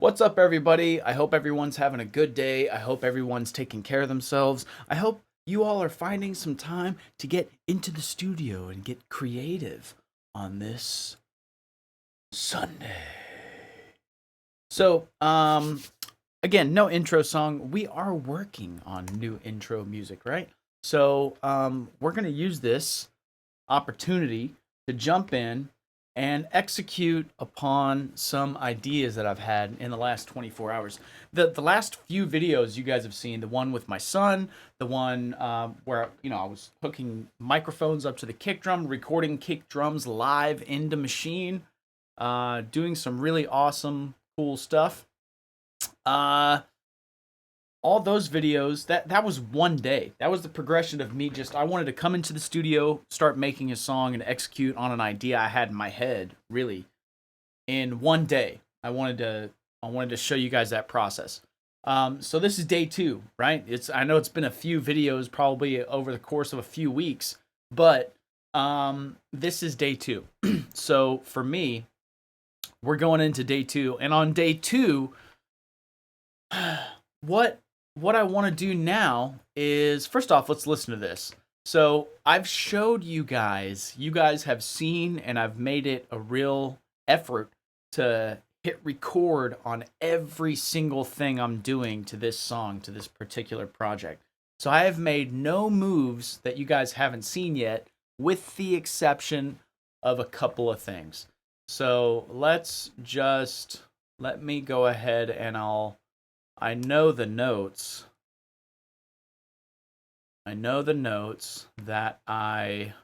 What's up, everybody? I hope everyone's having a good day. I hope everyone's taking care of themselves. I hope you all are finding some time to get into the studio and get creative on this Sunday. So, again, no intro song. We are working on new intro music, right? So, we're going to use this opportunity to jump in and execute upon some ideas that I've had in the last 24 hours. The last few videos you guys have seen, the one with my son, the one where I was hooking microphones up to the kick drum, recording kick drums live into Machine, doing some really awesome, cool stuff. All those videos, that was one day. That was the progression of me I wanted to come into the studio, start making a song, and execute on an idea I had in my head, really, in one day. I wanted to show you guys that process. So this is day 2, right? I know it's been a few videos probably over the course of a few weeks, but this is day 2. So for me, we're going into day 2, and on day 2, what I want to do now is, first off, let's listen to this. So I've showed you guys have seen, and I've made it a real effort to hit record on every single thing I'm doing to this song, to this particular project. So I have made no moves that you guys haven't seen yet, with the exception of a couple of things. So let me go ahead and I know the notes. That I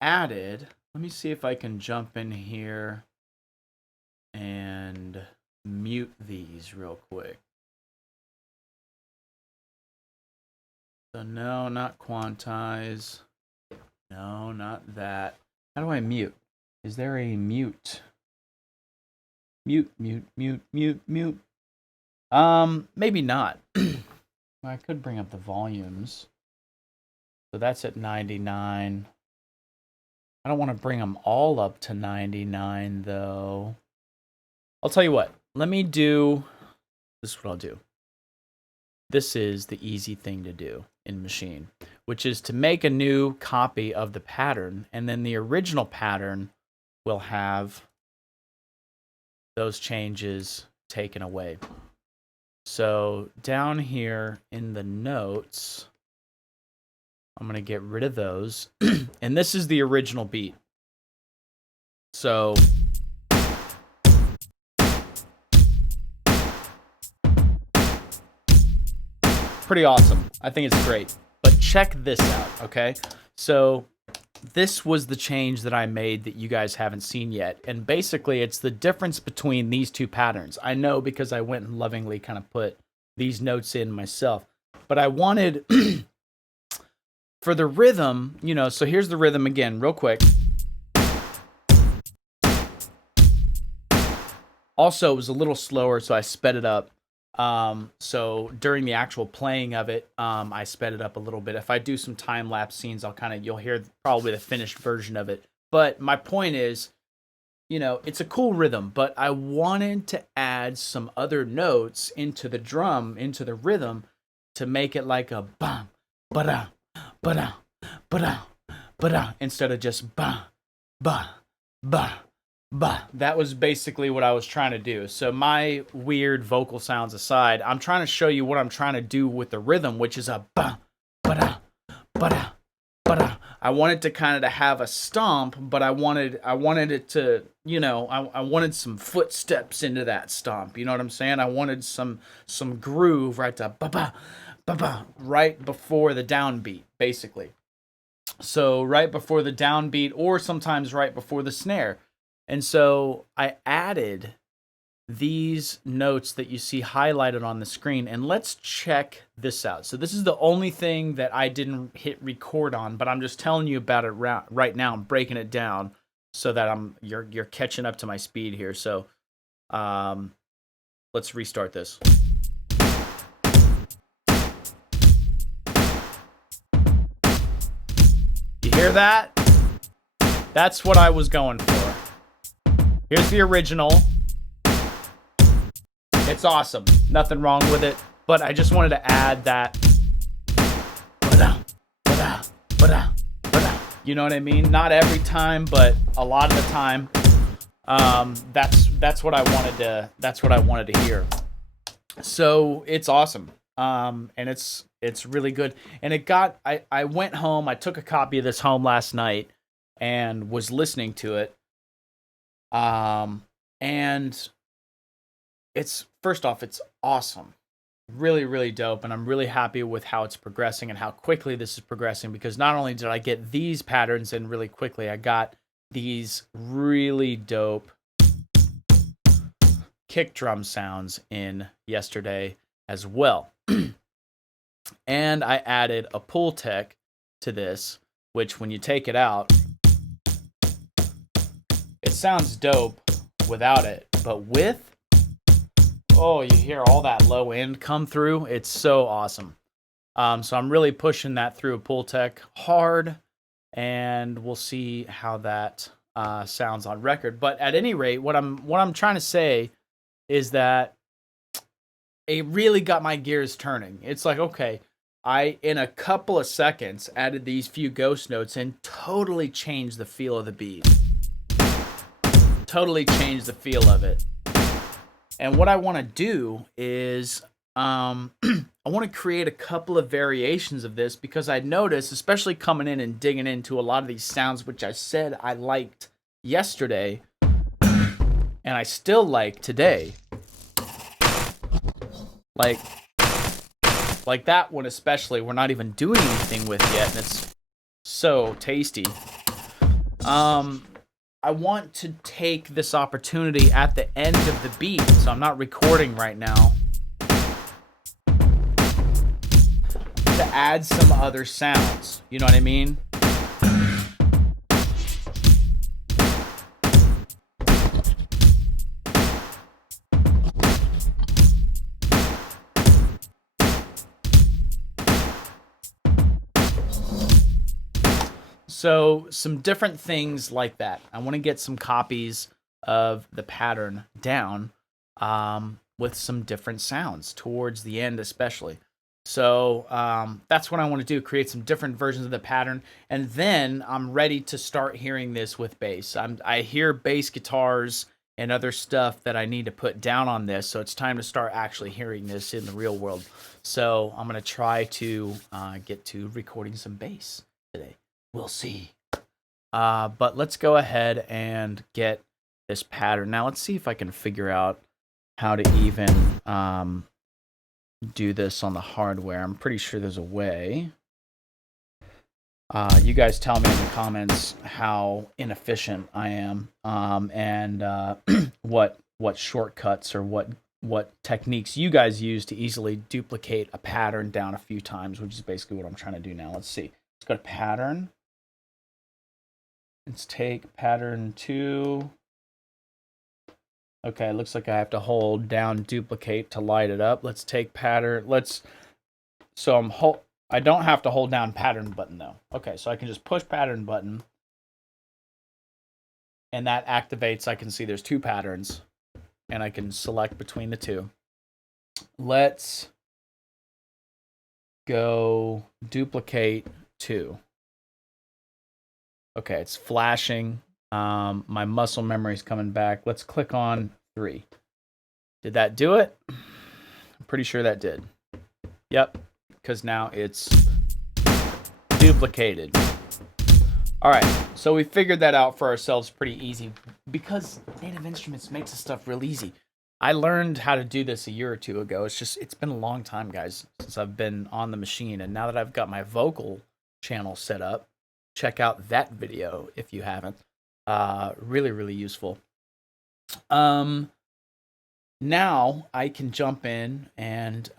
added. Let me see if I can jump in here and mute these real quick. So no, not quantize. No, not that. How do I mute? Is there a mute? Mute. Maybe not. I could bring up the volumes. So that's at 99. I don't want to bring them all up to 99, though. I'll tell you what. This is what I'll do. This is the easy thing to do in Machine, which is to make a new copy of the pattern, and then the original pattern will have those changes taken away. So down here in the notes, I'm going to get rid of those. And this is the original beat. So pretty awesome. I think it's great. But check this out, okay? So this was the change that I made that you guys haven't seen yet. And basically, it's the difference between these two patterns. I know because I went and lovingly kind of put these notes in myself. But I wanted, for the rhythm, so here's the rhythm again, real quick. Also, it was a little slower, so I sped it up. So during the actual playing of it, I sped it up a little bit. If I do some time-lapse scenes, you'll hear probably the finished version of it. But my point is, it's a cool rhythm, but I wanted to add some other notes into the drum, into the rhythm, to make it like a bam, ba-da, ba-da, ba-da, ba-da, instead of just ba, ba, ba. Bah, that was basically what I was trying to do. So my weird vocal sounds aside, I'm trying to show you what I'm trying to do with the rhythm, which is a ba, ba-da, ba-da, ba-da. I wanted to kind of have a stomp, but I wanted it to, I wanted some footsteps into that stomp. You know what I'm saying? I wanted some groove, right? To ba-ba, ba-ba, right before the downbeat, basically. So right before the downbeat, or sometimes right before the snare. And so I added these notes that you see highlighted on the screen, and let's check this out. So this is the only thing that I didn't hit record on, but I'm just telling you about it right now. I'm breaking it down so that you're catching up to my speed here. So let's restart this. You hear that? That's what I was going for. Here's the original. It's awesome. Nothing wrong with it. But I just wanted to add that. You know what I mean? Not every time, but a lot of the time. That's what I wanted to. That's what I wanted to hear. So it's awesome. And it's really good. And it got. I went home. I took a copy of this home last night and was listening to it. And it's, first off, it's awesome. Really, really dope. And I'm really happy with how it's progressing and how quickly this is progressing, because not only did I get these patterns in really quickly, I got these really dope kick drum sounds in yesterday as well. And I added a pull tech to this, which when you take it out, it sounds dope without it, but with, oh, you hear all that low end come through. It's so awesome. So I'm really pushing that through a pull tech hard, and we'll see how that sounds on record. But at any rate, what I'm trying to say is that it really got my gears turning. It's like, okay, I in a couple of seconds added these few ghost notes and totally changed the feel of the beat. Totally changed the feel of it. And what I want to do is I want to create a couple of variations of this, because I noticed, especially coming in and digging into a lot of these sounds, which I said I liked yesterday and I still like today. Like that one especially, we're not even doing anything with yet, and it's so tasty. I want to take this opportunity at the end of the beat, so I'm not recording right now, to add some other sounds. You know what I mean? So some different things like that. I want to get some copies of the pattern down with some different sounds towards the end especially. So that's what I want to do, create some different versions of the pattern. And then I'm ready to start hearing this with bass. I hear bass guitars and other stuff that I need to put down on this. So it's time to start actually hearing this in the real world. So I'm going to try to get to recording some bass today. We'll see. But let's go ahead and get this pattern. Now let's see if I can figure out how to even do this on the hardware. I'm pretty sure there's a way. You guys tell me in the comments how inefficient I am, and what shortcuts or what techniques you guys use to easily duplicate a pattern down a few times, which is basically what I'm trying to do now. Let's see. Let's go to pattern. Let's take pattern 2. Okay, looks like I have to hold down duplicate to light it up. Let's take pattern. I don't have to hold down pattern button though. Okay, so I can just push pattern button, and that activates. I can see there's 2 patterns, and I can select between the 2. Let's go duplicate 2. Okay, it's flashing. My muscle memory is coming back. Let's click on 3. Did that do it? I'm pretty sure that did. Yep, because now it's duplicated. All right, so we figured that out for ourselves pretty easy, because Native Instruments makes this stuff real easy. I learned how to do this a year or 2 ago. It's been a long time, guys, since I've been on the machine, and now that I've got my vocal channel set up, check out that video if you haven't. Really, really useful. Now I can jump in and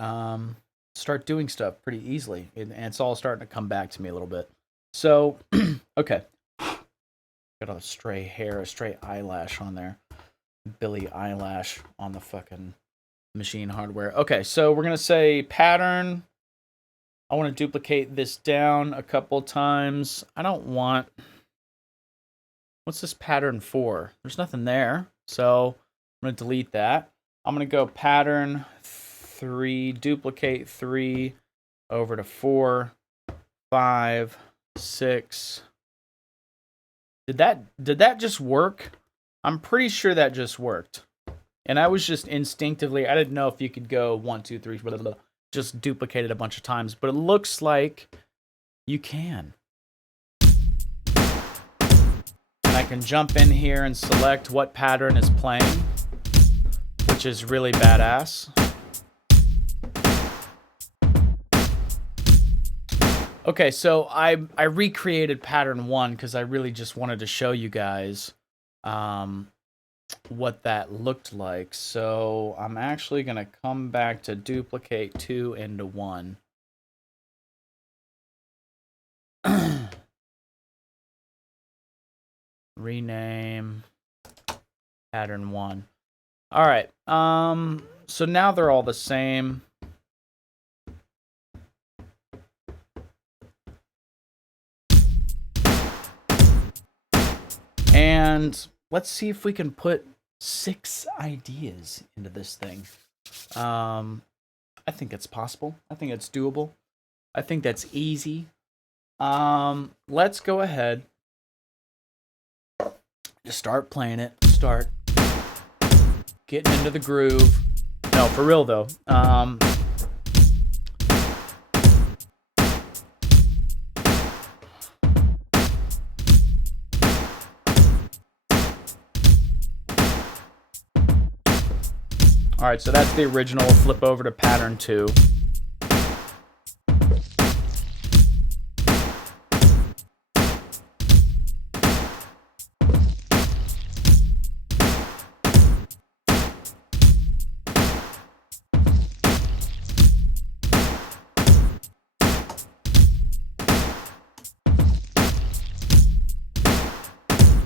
start doing stuff pretty easily, and it's all starting to come back to me a little bit. So, okay. Got a stray hair, a stray eyelash on there. Billy eyelash on the fucking machine hardware. Okay, so we're going to say pattern. I want to duplicate this down a couple times. I don't want... What's this pattern for? There's nothing there. So I'm going to delete that. I'm going to go pattern 3, duplicate 3 over to 4, 5, 6. Did that just work? I'm pretty sure that just worked. And I was just instinctively, I didn't know if you could go 1, 2, 3, blah, blah, blah, just duplicate it a bunch of times, but it looks like you can. And I can jump in here and select what pattern is playing, which is really badass. Okay, so I recreated pattern 1 because I really just wanted to show you guys what that looked like. So I'm actually going to come back to duplicate 2 into 1. Rename pattern 1. All right. So now they're all the same. And let's see if we can put 6 ideas into this thing. I think it's possible. I think it's doable. I think that's easy. Let's go ahead. Just start playing it. Start getting into the groove. No, for real though. All right, so that's the original. We'll flip over to pattern 2.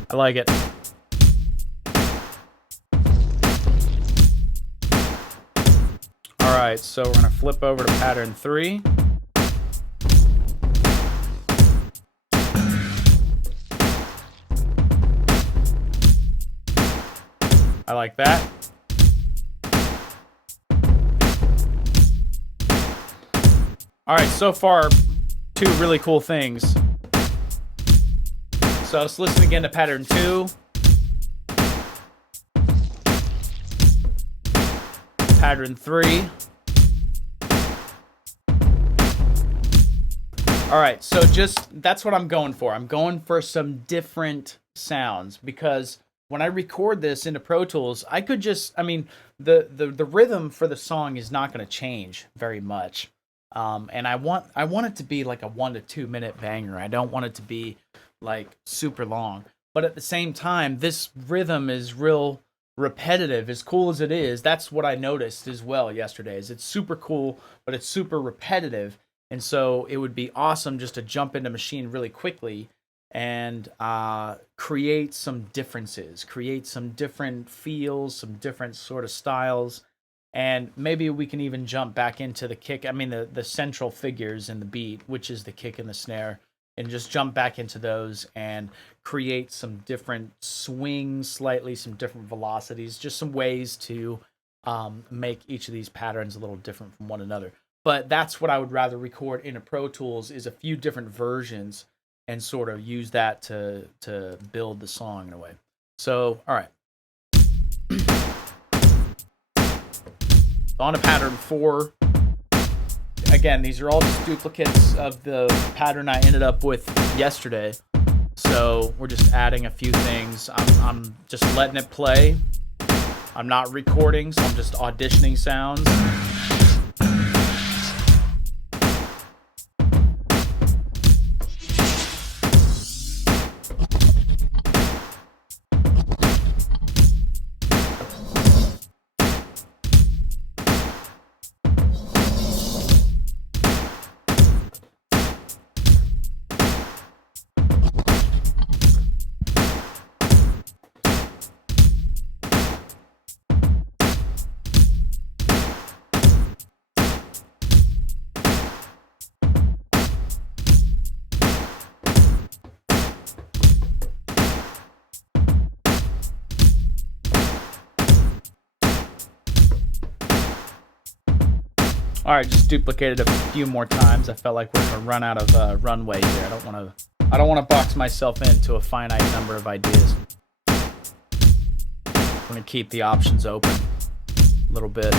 I like it. All right, so we're gonna flip over to pattern 3. I like that. All right, so far, 2 really cool things. So let's listen again to pattern 2. Pattern 3. All right, so that's what I'm going for. I'm going for some different sounds because when I record this into Pro Tools, I could the rhythm for the song is not going to change very much. And I want it to be like a 1 to 2 minute banger. I don't want it to be like super long. But at the same time, this rhythm is real repetitive. As cool as it is, that's what I noticed as well yesterday. Is it's super cool, but it's super repetitive. And so it would be awesome just to jump into Maschine really quickly and create some differences, create some different feels, some different sort of styles. And maybe we can even jump back into the kick. I mean, the central figures in the beat, which is the kick and the snare, and just jump back into those and create some different swings, slightly, some different velocities, just some ways to make each of these patterns a little different from one another. But that's what I would rather record in a Pro Tools is a few different versions and sort of use that to build the song in a way. So, all right. On to pattern 4. Again, these are all just duplicates of the pattern I ended up with yesterday. So we're just adding a few things. I'm just letting it play. I'm not recording, so I'm just auditioning sounds. All right, just duplicated a few more times. I felt like we're gonna run out of runway here. I don't want to box myself into a finite number of ideas. I'm gonna keep the options open a little bit.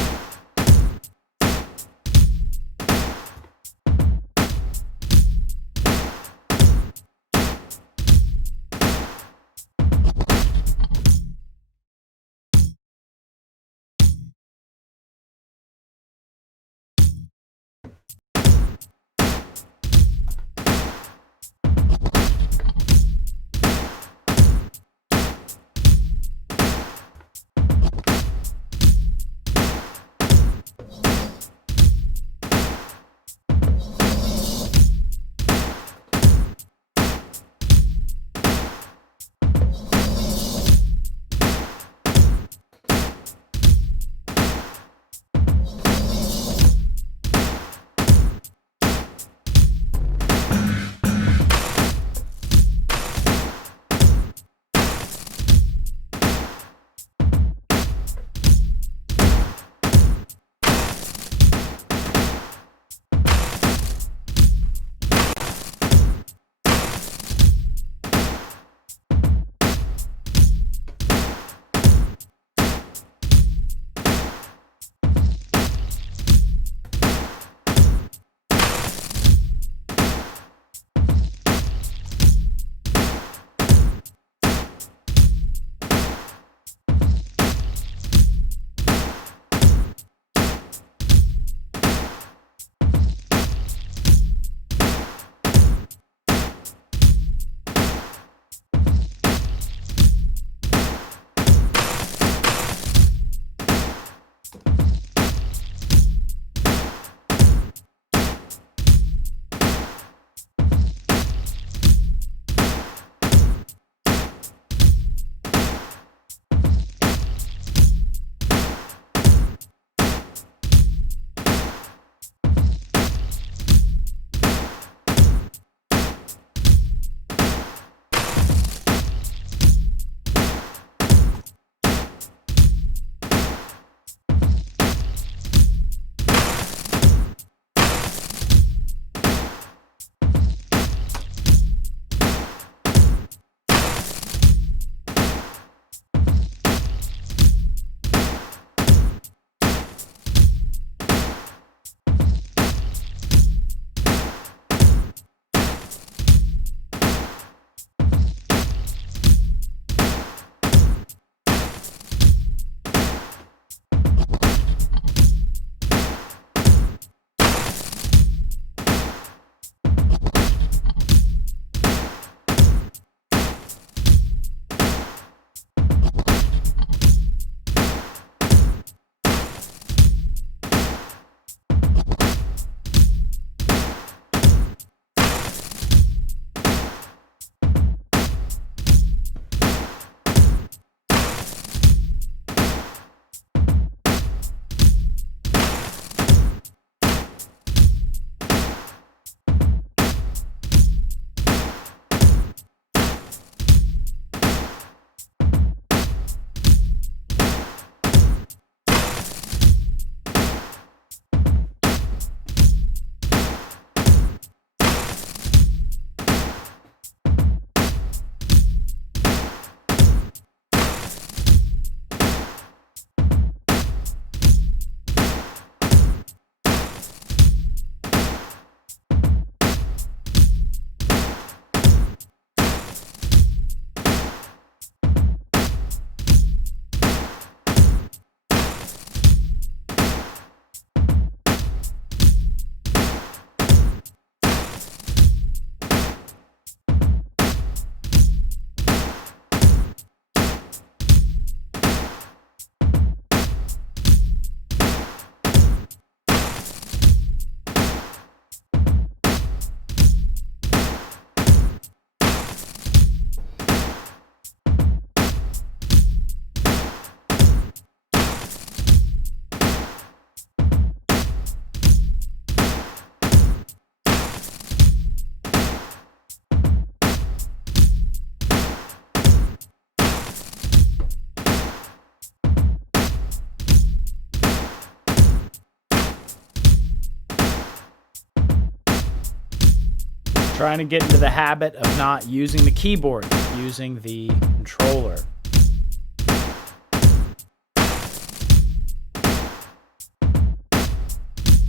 Trying to get into the habit of not using the keyboard, using the controller.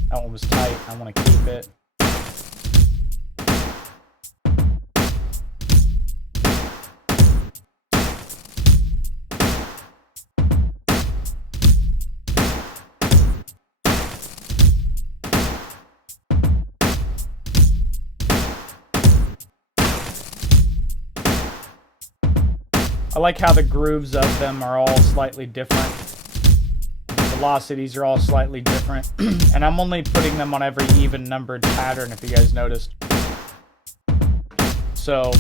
That one was tight. I want to keep it. I like how the grooves of them are all slightly different. The velocities are all slightly different. And I'm only putting them on every even numbered pattern, if you guys noticed. So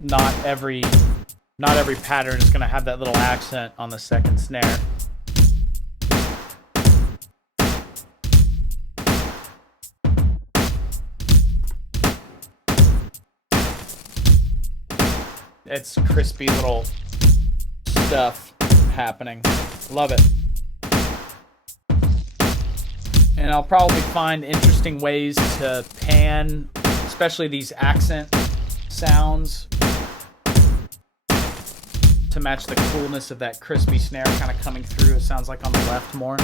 not every pattern is going to have that little accent on the second snare. It's crispy little stuff happening. Love it. And I'll probably find interesting ways to pan, especially these accent sounds, to match the coolness of that crispy snare kind of coming through. It sounds like on the left more.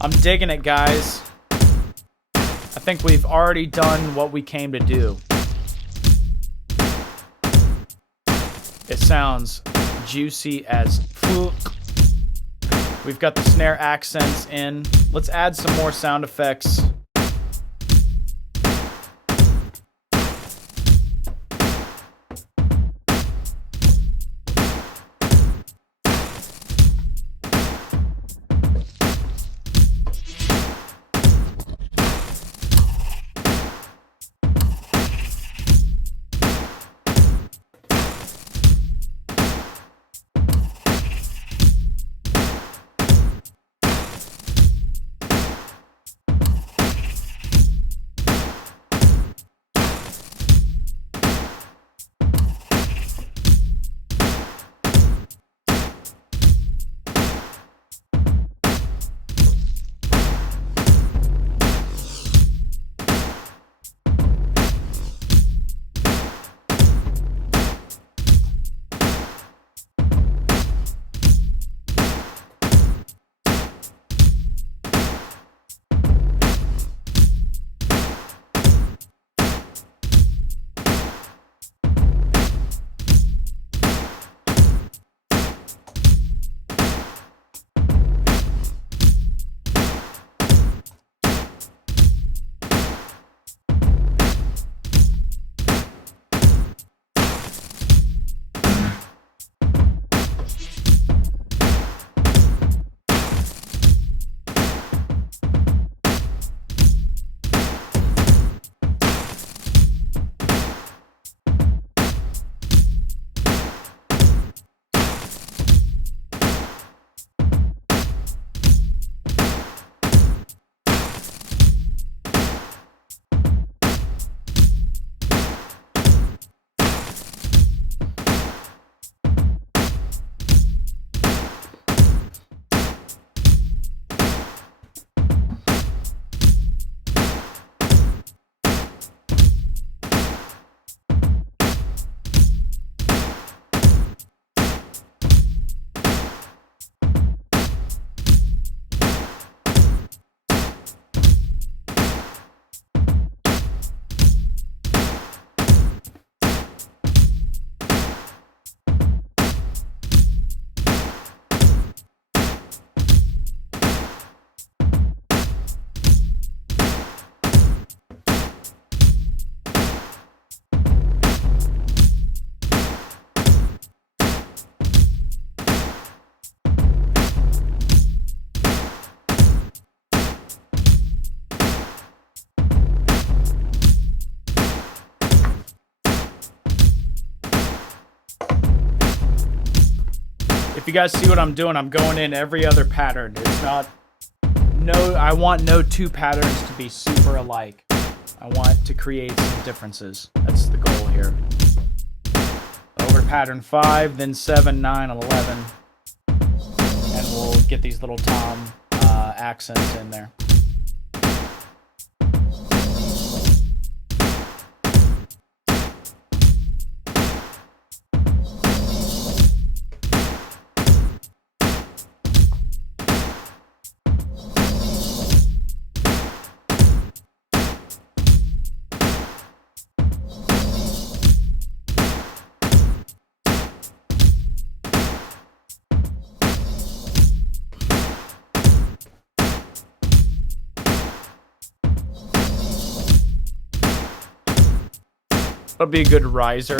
I'm digging it, guys. I think we've already done what we came to do. It sounds juicy as fuck. We've got the snare accents in. Let's add some more sound effects. you guys see what I'm doing, I'm going in every other pattern. It's not, I want no two patterns to be super alike. I want to create some differences. That's the goal here. Over pattern 5, then 7, 9, and 11. And we'll get these little tom accents in there. That'll be a good riser.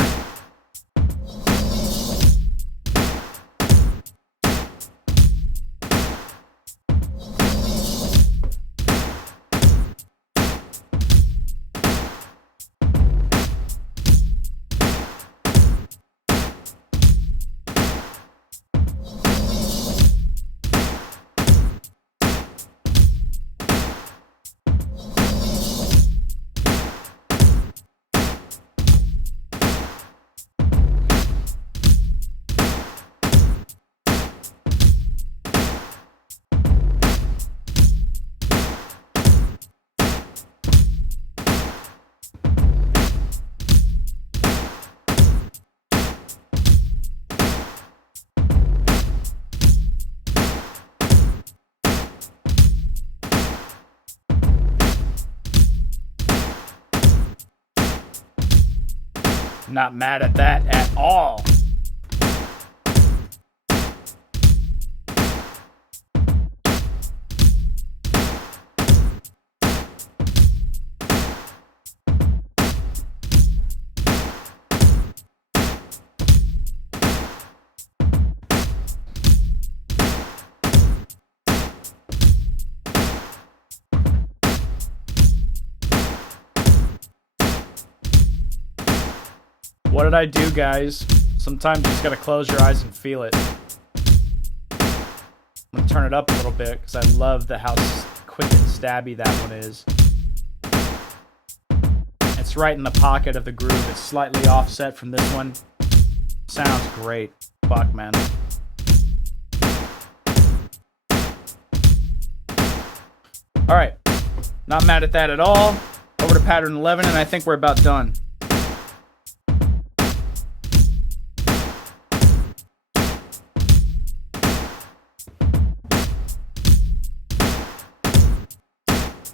Not mad at that at all. What did I do, guys? Sometimes you just gotta close your eyes and feel it. I'm gonna turn it up a little bit because I love how quick and stabby that one is. It's right in the pocket of the groove. It's slightly offset from this one. Sounds great. Fuck, man. Alright. Not mad at that at all. Over to pattern 11, and I think we're about done.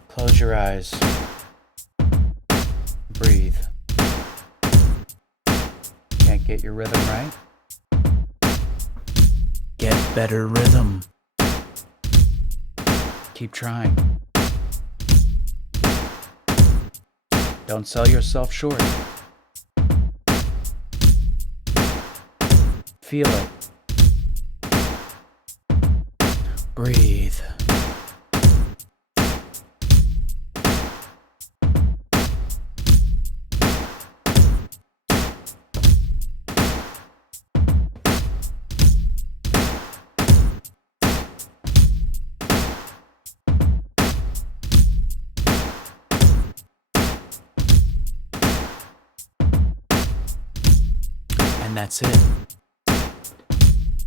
Close your eyes. Breathe. Can't get your rhythm right? Get better rhythm. Keep trying. Don't sell yourself short. Feel it. Breathe. And that's it.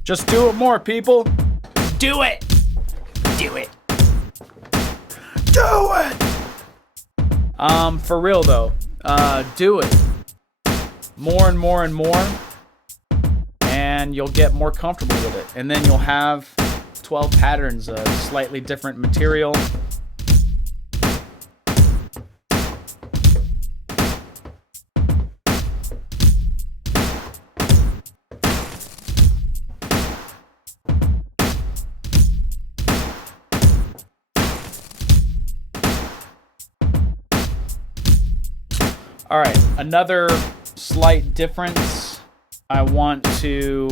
Just do it more, people. Do it. Do it. Do it. For real though, do it. More and more and more, and you'll get more comfortable with it. And then you'll have 12 patterns of slightly different material. All right, another slight difference I want to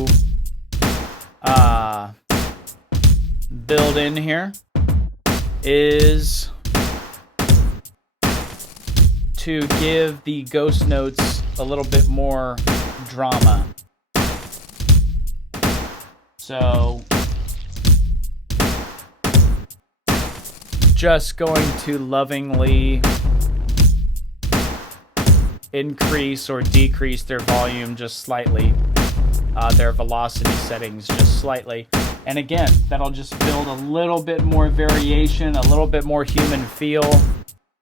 build in here is to give the ghost notes a little bit more drama. So just going to lovingly increase or decrease their volume just slightly, their velocity settings just slightly. And again, that'll just build a little bit more variation, a little bit more human feel.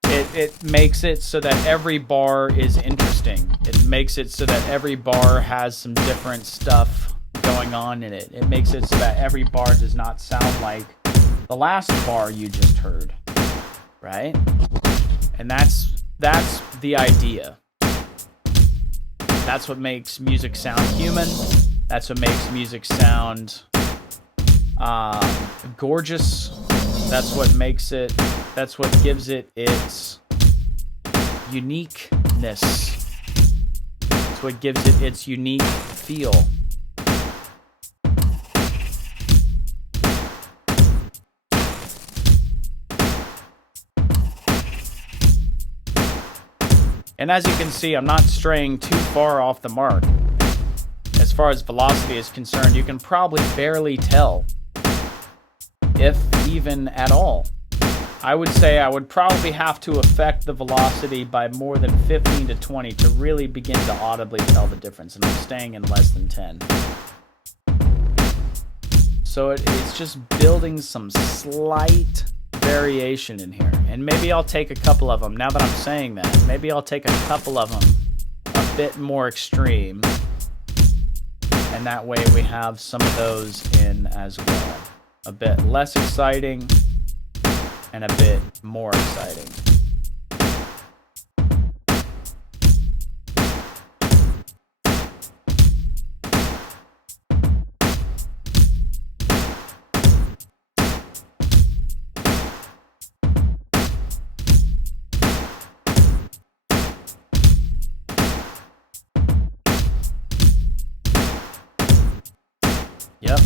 It makes it so that every bar is interesting. It makes it so that every bar has some different stuff going on in it. It makes it so that every bar does not sound like the last bar you just heard, right? And that's the idea. That's what makes music sound human. That's what makes music sound gorgeous. That's what makes it, that's what gives it its uniqueness. what gives it its unique feel. And as you can see, I'm not straying too far off the mark. As far as velocity is concerned, you can probably barely tell, if even at all. I would say I would probably have to affect the velocity by more than 15 to 20 to really begin to audibly tell the difference, and I'm staying in less than 10. So it's just building some slight variation in here, and maybe I'll take a couple of them. Now that I'm saying that, maybe I'll take a couple of them a bit more extreme, and that way we have some of those in as well. A bit less exciting and a bit more exciting. Yep.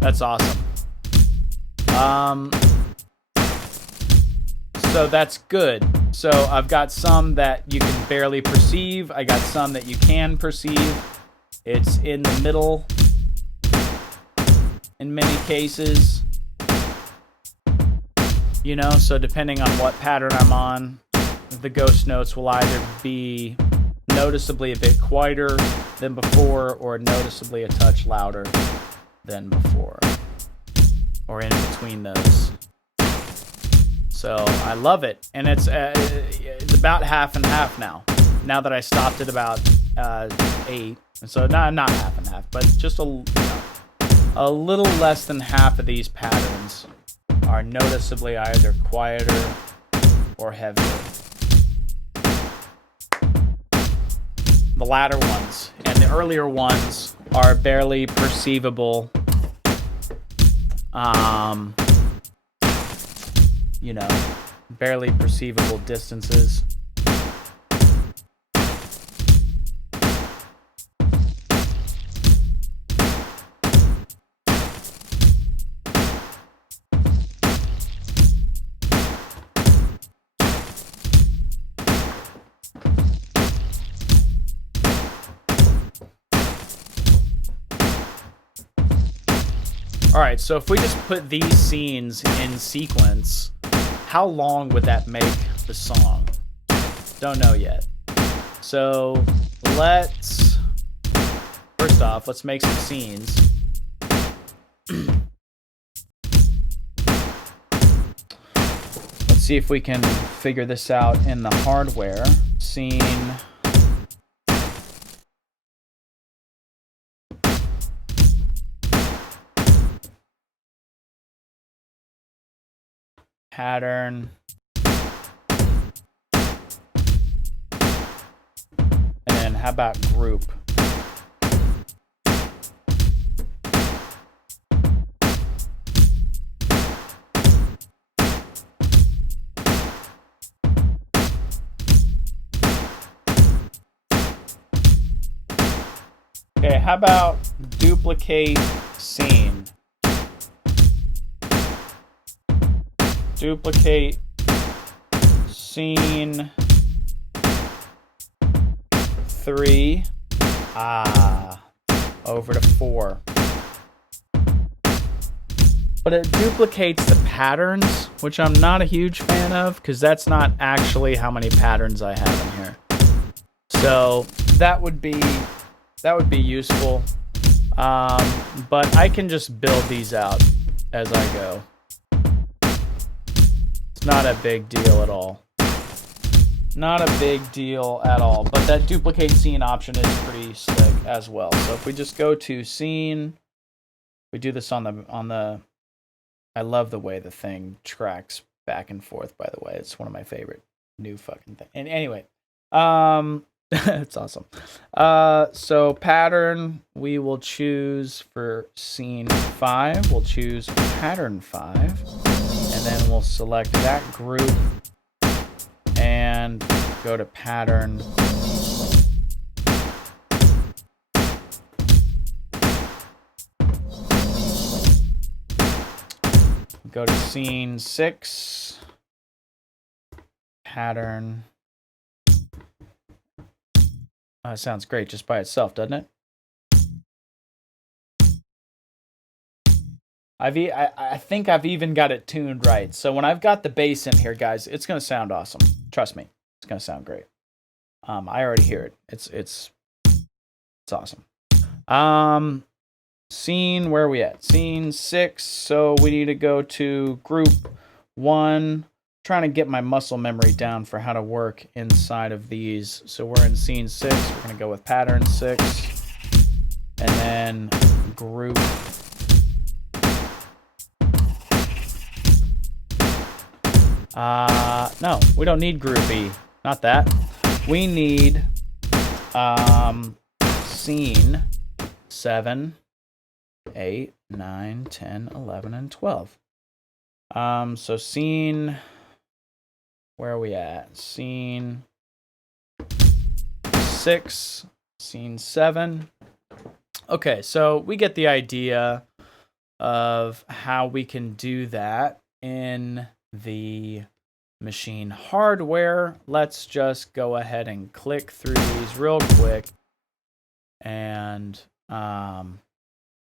That's awesome. So that's good. So I've got some that you can barely perceive. I got some that you can perceive. It's in the middle in many cases. You know, so depending on what pattern I'm on, the ghost notes will either be noticeably a bit quieter than before or noticeably a touch louder than before, or in between those. So I love it, and it's about half and half now. Now that I stopped at about 8, and so not half and half, but just a little less than half of these patterns are noticeably either quieter or heavier. The latter ones and the earlier ones are barely perceivable, you know, barely perceivable distances. Alright, so if we just put these scenes in sequence, how long would that make the song? Don't know yet. So let's, first off, let's make some scenes. Let's see if we can figure this out in the hardware. Scene. Pattern. And then how about group? Okay, how about duplicate scene? Duplicate scene 3 over to 4. But it duplicates the patterns, which I'm not a huge fan of, because that's not actually how many patterns I have in here. So that would be useful. But I can just build these out as I go. Not a big deal at all. Not a big deal at all. But that duplicate scene option is pretty slick as well. So if we just go to scene, we do this on the. I love the way the thing tracks back and forth. By the way, it's one of my favorite new fucking things. And anyway, it's awesome. So pattern, we will choose for scene 5. We'll choose pattern 5. And And then we'll select that group and go to pattern. Go to scene 6, pattern. It sounds great just by itself, doesn't it? I think I've even got it tuned right. So when I've got the bass in here, guys, it's gonna sound awesome. Trust me, it's gonna sound great. I already hear it. It's awesome. Scene, where are we at? Scene 6. So we need to go to group 1. Trying to get my muscle memory down for how to work inside of these. So we're in scene 6. We're gonna go with pattern 6, and then group. No, we don't need groupie. Not that. We need scene 7, 8, 9, 10, 11, and 12. So scene, where are we at? Scene 6, scene 7. Okay, so we get the idea of how we can do that in the machine hardware. Let's just go ahead and click through these real quick. And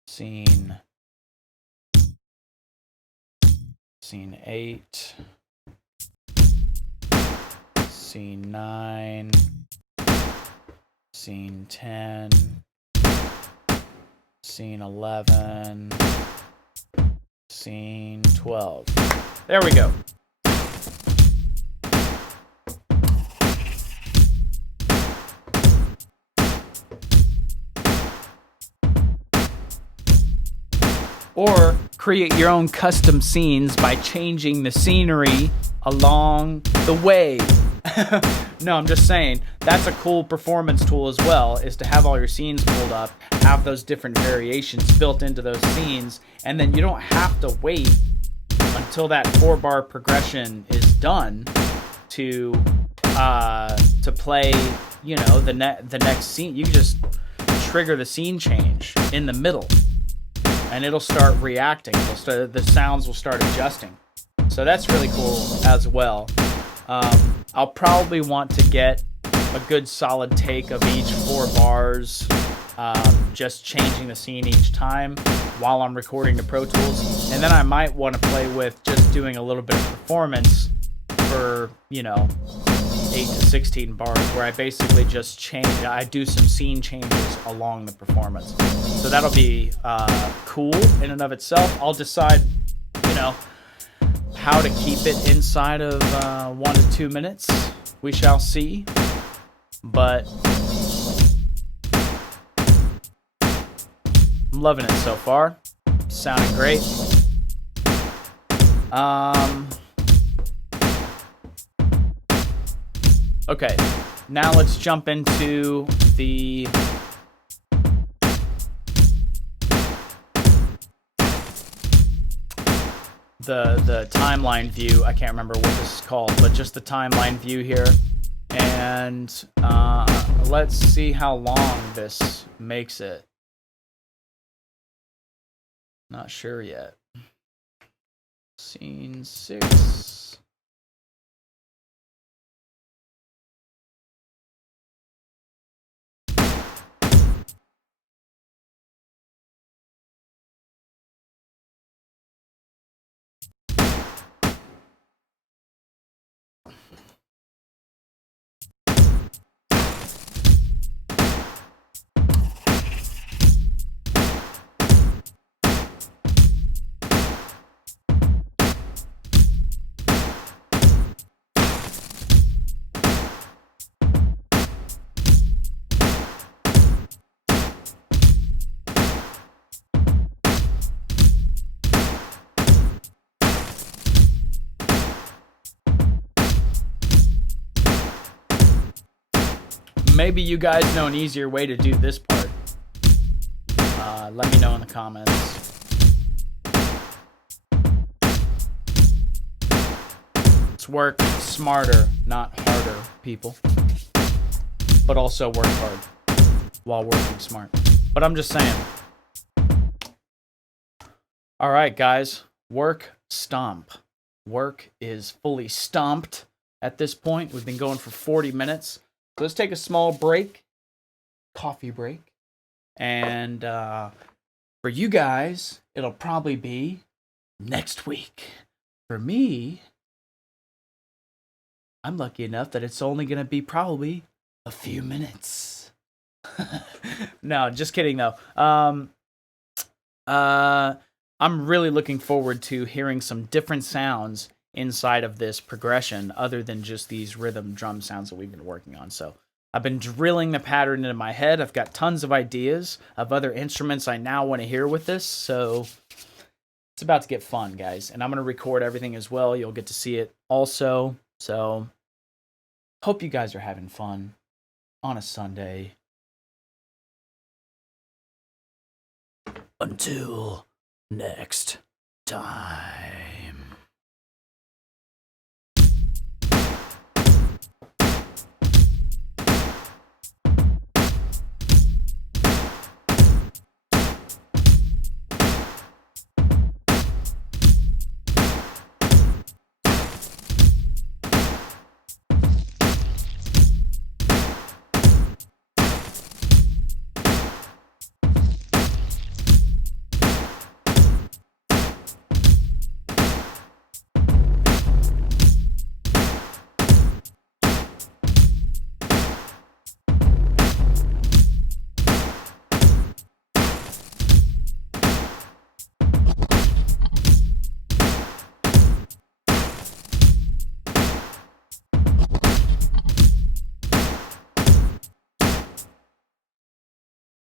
scene 8, scene 9, scene 10, scene 11, scene 12. There we go. Or create your own custom scenes by changing the scenery along the way. No, I'm just saying, that's a cool performance tool as well, is to have all your scenes pulled up, have those different variations built into those scenes, and then you don't have to wait until that 4-bar progression is done to play, you know, the next scene. You can just trigger the scene change in the middle, and it'll start reacting. The sounds will start adjusting. So that's really cool as well. I'll probably want to get a good solid take of each 4 bars, just changing the scene each time while I'm recording the Pro Tools. And then I might want to play with just doing a little bit of performance for, you know, 8 to 16 bars, where I basically just I do some scene changes along the performance. So that'll be cool in and of itself. I'll decide, you know, how to keep it inside of 1 to 2 minutes. We shall see. But I'm loving it so far. Sounding great. Okay, now let's jump into the timeline view. I can't remember what this is called, but just the timeline view here. And let's see how long this makes it. Not sure yet. Scene 6. Maybe you guys know an easier way to do this part. Let me know in the comments. work smarter, not harder, people. But also work hard while working smart. But I'm just saying. All right, guys. Work stomp. Work is fully stomped at this point. We've been going for 40 minutes. So let's take a small break. Coffee break. And for you guys, it'll probably be next week. For me, I'm lucky enough that it's only going to be probably a few minutes. No, just kidding though. I'm really looking forward to hearing some different sounds inside of this progression other than just these rhythm drum sounds that we've been working on. So I've been drilling the pattern into my head. I've got tons of ideas of other instruments I now want to hear with this. So it's about to get fun, guys. And I'm going to record everything as well. You'll get to see it also. So hope you guys are having fun on a Sunday. Until next time.